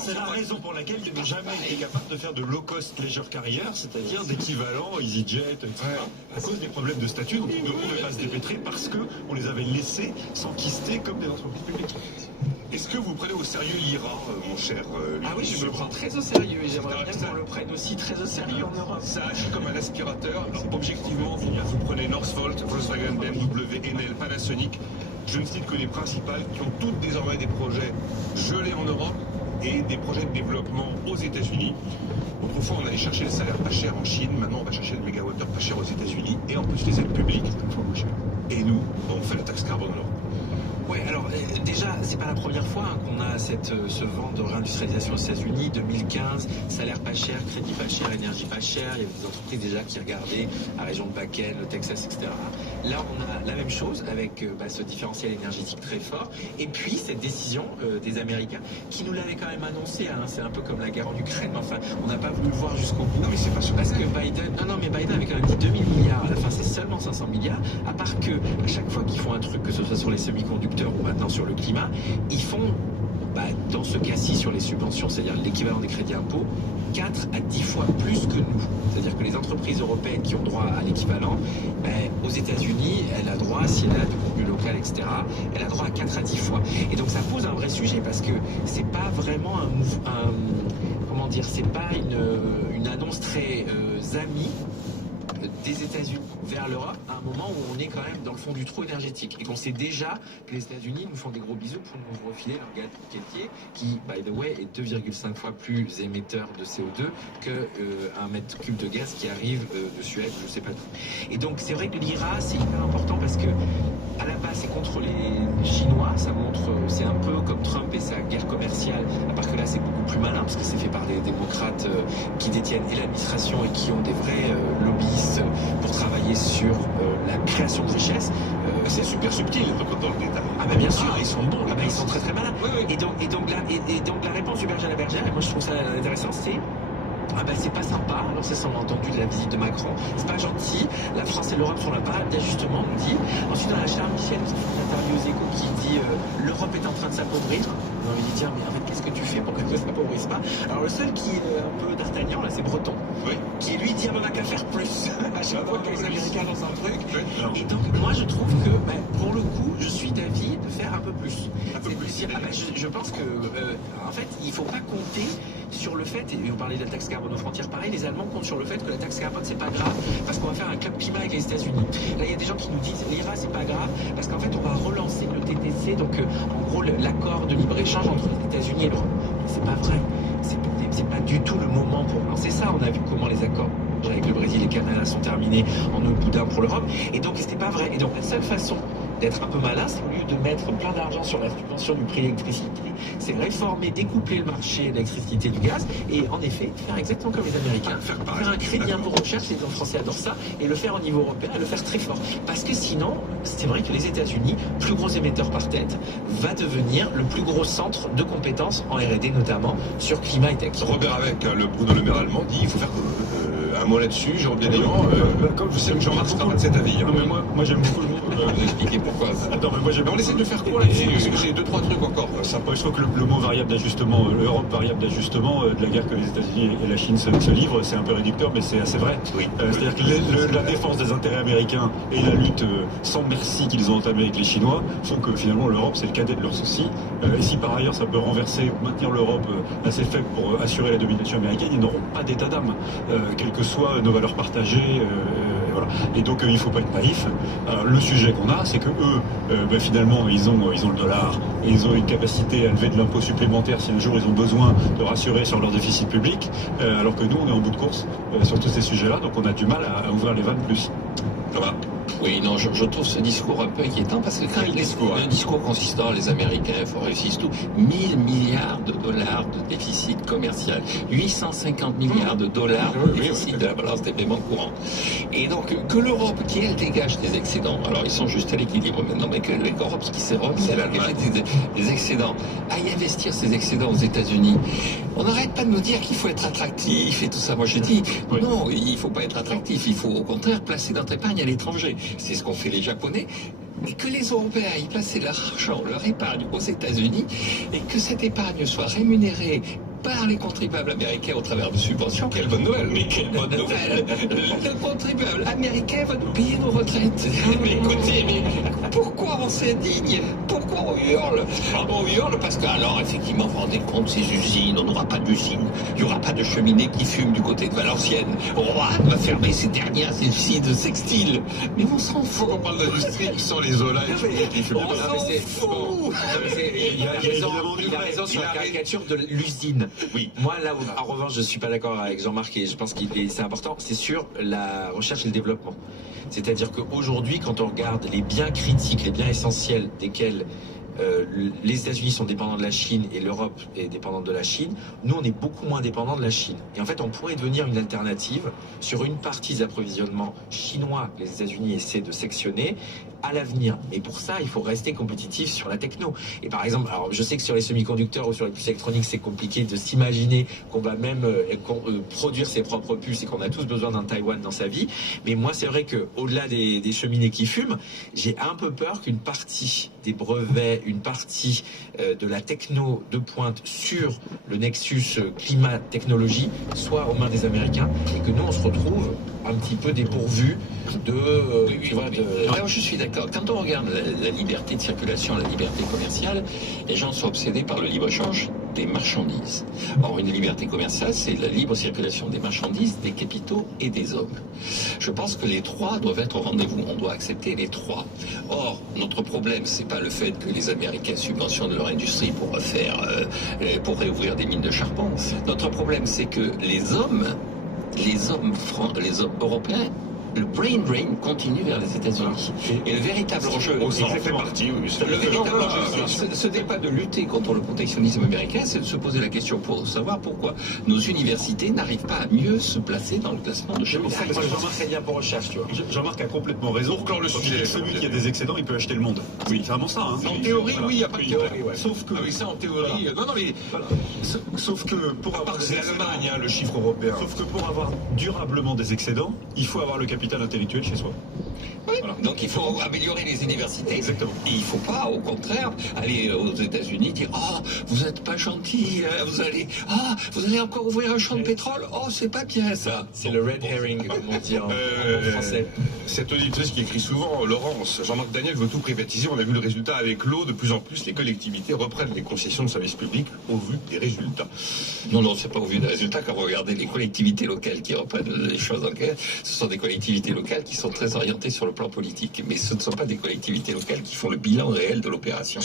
C'est la raison pour laquelle ils n'ont jamais été capables de faire de low-cost leisure carrier, c'est-à-dire d'équivalent EasyJet, etc. À cause des problèmes de statut, donc ils ne pouvaient pas se dépêtrer parce qu'on les avait laissés s'enquister comme des entreprises publiques. Est-ce que vous prenez au sérieux l'IRA, mon cher Ah oui, je me le prends très au sérieux et j'aimerais bien qu'on le prenne aussi très au sérieux en Europe. Ça agit comme un aspirateur. Alors, objectivement, vous prenez Northvolt, Volkswagen, BMW, Enel, Panasonic. Je ne cite que les principales qui ont toutes désormais des projets gelés en Europe et des projets de développement aux États-Unis. Autrefois, on allait chercher le salaire pas cher en Chine. Maintenant, on va chercher le mégawattheure pas cher aux États-Unis. Et en plus, les aides publiques, une fois moins cher. Et nous, on fait la taxe carbone en Europe. Oui, alors déjà, c'est pas la première fois qu'on a ce vent de réindustrialisation aux États-Unis. 2015, salaire pas cher, crédit pas cher, énergie pas chère. Il y avait des entreprises déjà qui regardaient la région de Bakken, le Texas, etc. Là, on a la même chose avec ce différentiel énergétique très fort. Et puis, cette décision des Américains qui nous l'avaient quand même annoncé. Hein, c'est un peu comme la guerre en Ukraine. Enfin, on n'a pas voulu le voir jusqu'au bout. Non, mais c'est pas ce parce que Biden. Non, mais Biden avait quand même dit 2000 milliards. À la fin, c'est seulement 500 milliards. À part que à chaque fois qu'ils font un truc, que ce soit sur les semi-conducteurs ou maintenant sur le climat, ils font, dans ce cas-ci, sur les subventions, c'est-à-dire l'équivalent des crédits impôts, 4 à 10 fois plus que nous. C'est-à-dire que les entreprises européennes qui ont droit à l'équivalent, aux États-Unis, elle a droit, si elle a du contenu local, etc., elle a droit à 4 à 10 fois. Et donc ça pose un vrai sujet parce que c'est pas vraiment comment dire, c'est pas une annonce très amie des États-Unis vers l'Europe à un moment où on est quand même dans le fond du trou énergétique et qu'on sait déjà que les États-Unis nous font des gros bisous pour nous refiler leur gaz liquéfié qui, by the way, est 2,5 fois plus émetteur de CO2 qu'un mètre cube de gaz qui arrive de Suède, je sais pas tout. Et donc c'est vrai que l'IRA c'est hyper important parce que à la base c'est contre les Chinois, ça montre, c'est un peu comme Trump et sa guerre commerciale, à part que là c'est beaucoup plus malin parce que c'est fait par des démocrates qui détiennent et l'administration et qui ont des vrais lobbyistes pour travailler sur la création de richesse. C'est super subtil dans le détail. Ah ben bien sûr, ils sont bons. Ils sont très très malins. Oui, oui. Et donc la réponse du berger à la bergère, et moi je trouve ça intéressant, c'est c'est pas sympa, alors c'est ça on a entendu de la visite de Macron, c'est pas gentil, la France et l'Europe sont là pas d'ajustement, on dit. Ensuite on a Charles Michel qui fait une interview aux Échos qui dit l'Europe est en train de s'appauvrir. On lui dit mais en fait qu'est-ce que tu fais pour qu'elle ne s'appauvrisse pas? Alors le seul qui est un peu d'Artagnan là c'est Breton, Oui. qui lui dit on n'a qu'à faire plus à chaque fois que les Américains lancent un truc. Oui. Et donc moi je trouve que pour le coup je suis d'avis de faire un peu plus. Je pense que en fait il faut pas compter sur le fait, et on parlait de la taxe carbone aux frontières, pareil, les Allemands comptent sur le fait que la taxe carbone c'est pas grave parce qu'on va faire un club climat avec les États-Unis. Là il y a des gens qui nous disent l'IRA c'est pas grave parce qu'en fait on va relancer le TTC, donc en gros l'accord de libre-échange entre les États-Unis et l'Europe. C'est pas vrai, c'est pas du tout le moment pour lancer ça. On a vu comment les accords avec le Brésil et le Canada sont terminés en eau boudin pour l'Europe, et donc c'était pas vrai. Et donc la seule façon d'être un peu malin, c'est au lieu de mettre plein d'argent sur la subvention du prix de l'électricité, c'est réformer, découpler le marché de l'électricité et du gaz, et en effet, faire exactement comme les Américains, faire un crédit impôt recherche, les Français adorent ça, et le faire au niveau européen, et le faire très fort. Parce que sinon, c'est vrai que les États-Unis, plus gros émetteur par tête, va devenir le plus gros centre de compétences en R&D, notamment sur climat et tech. Robert avec le Bruno Le Maire allemand dit il faut faire un mot là-dessus, Jérôme Bien-Aimant. Comme je sais, Jean-Marc Starman, cet avis. Non mais moi j'aime beaucoup le mot. Vous expliquer pourquoi. Attends, mais moi j'aime. On essaie de faire quoi là-dessus parce que j'ai 2-3 trucs encore. Je trouve que le mot variable d'ajustement, l'Europe variable d'ajustement de la guerre que les États-Unis et la Chine se livrent, c'est un peu réducteur, mais c'est assez vrai. Oui. C'est-à-dire que la défense des intérêts américains et la lutte sans merci qu'ils ont entamée avec les Chinois font que finalement l'Europe c'est le cadet de leurs soucis. Et si par ailleurs ça peut renverser, maintenir l'Europe assez faible pour assurer la domination américaine, ils n'auront pas d'état d'âme, quelles que soient nos valeurs partagées. Voilà. Et donc il ne faut pas être naïf. Le sujet qu'on a, c'est que eux, finalement, ils ont le dollar et ils ont une capacité à lever de l'impôt supplémentaire si un jour ils ont besoin de rassurer sur leur déficit public, alors que nous, on est en bout de course sur tous ces sujets-là, donc on a du mal à ouvrir les vannes plus. Thomas. Oui, non, je trouve ce discours un peu inquiétant parce que Quel discours, un discours consistant, les Américains, il faut réussir tout, 1000 milliards de dollars de déficit commercial, 850 milliards de dollars de déficit de la balance des paiements courants. Et donc, que l'Europe, qui elle dégage des excédents, alors ils sont juste à l'équilibre maintenant, mais que l'Europe, qui s'est remise à dégager des excédents, aille investir ces excédents aux États-Unis. On n'arrête pas de nous dire qu'il faut être attractif et tout ça. Moi je dis, non, il ne faut pas être attractif, il faut au contraire placer notre épargne à l'étranger. rémunérés. C'est ce qu'ont fait les Japonais. Et que les Européens aillent placer leur argent, leur épargne aux États-Unis, et que cette épargne soit rémunérée par les contribuables américains au travers de subventions. Quelle bonne nouvelle! Mais quelle bonne nouvelle! Le contribuable américain va nous payer nos retraites. Mais écoutez, mais pourquoi on s'indigne? Pourquoi on hurle? On hurle parce que, alors, effectivement, vous vous rendez compte, ces usines, on n'aura pas d'usines, il n'y aura pas de cheminée qui fume du côté de Valenciennes. Roanne va fermer ses dernières usines textiles. Mais on s'en fout. On parle d'industrie sans les Zola et On s'en fout. Il a raison sur la caricature de l'usine. Oui. Moi, là, en revanche, je suis pas d'accord avec Jean-Marc et je pense que c'est important. C'est sur la recherche et le développement. C'est-à-dire qu'aujourd'hui, quand on regarde les biens critiques, les biens essentiels desquels les États-Unis sont dépendants de la Chine et l'Europe est dépendante de la Chine, nous, on est beaucoup moins dépendants de la Chine. Et en fait, on pourrait devenir une alternative sur une partie des approvisionnements chinois que les États-Unis essaient de sectionner à l'avenir. Mais pour ça, il faut rester compétitif sur la techno. Et par exemple, alors je sais que sur les semi-conducteurs ou sur les puces électroniques, c'est compliqué de s'imaginer qu'on va même produire ses propres puces et qu'on a tous besoin d'un Taïwan dans sa vie. Mais moi, c'est vrai que au-delà des cheminées qui fument, j'ai un peu peur qu'une partie des brevets, une partie de la techno de pointe sur le nexus climat-technologie soit aux mains des Américains et que nous, on se retrouve un petit peu dépourvus de... Alors, je suis d'accord. Quand on regarde la liberté de circulation, la liberté commerciale, les gens sont obsédés par le libre-échange des marchandises. Or, une liberté commerciale, c'est la libre circulation des marchandises, des capitaux et des hommes. Je pense que les trois doivent être au rendez-vous. On doit accepter les trois. Or, notre problème, c'est pas le fait que les Américains subventionnent leur industrie pour pour réouvrir des mines de charbon. Notre problème, c'est que les hommes européens, le brain drain continue vers les États-Unis. Et le véritable enjeu, ce n'est pas de lutter contre le protectionnisme américain, c'est de se poser la question pour savoir pourquoi nos universités n'arrivent pas à mieux se placer dans le classement de Shanghai. Jean-Marc est bien pour recherche, tu vois. Jean-Marc a complètement raison. Pour clore le sujet. Celui qui a des excédents, il peut acheter le monde. Oui. C'est vraiment ça. Hein. En théorie, oui, il n'y a pas de théorie. Sauf que... Ah oui, ça en théorie... Voilà. Non, mais... Voilà. Sauf que pour avoir C'est l'Allemagne, hein, le chiffre européen. Sauf que pour avoir durablement des excédents, il faut avoir le capital intellectuel chez soi. Oui. Voilà. Donc il faut améliorer les universités. Exactement. Et il ne faut pas, au contraire, aller aux États-Unis dire vous n'êtes pas gentil, vous allez encore ouvrir un champ de pétrole. Oh, c'est pas bien ça. C'est le red herring, comme on dit en français. Cette auditrice qui écrit souvent, Laurence, Jean-Marc Daniel veut tout privatiser. On a vu le résultat avec l'eau. De plus en plus, les collectivités reprennent les concessions de services publics au vu des résultats. Non, c'est pas au vu des résultats. Quand vous regardez les collectivités locales qui reprennent les choses en guerre, ce sont des collectivités locales qui sont très orientées sur le plan politique. Mais ce ne sont pas des collectivités locales qui font le bilan réel de l'opération.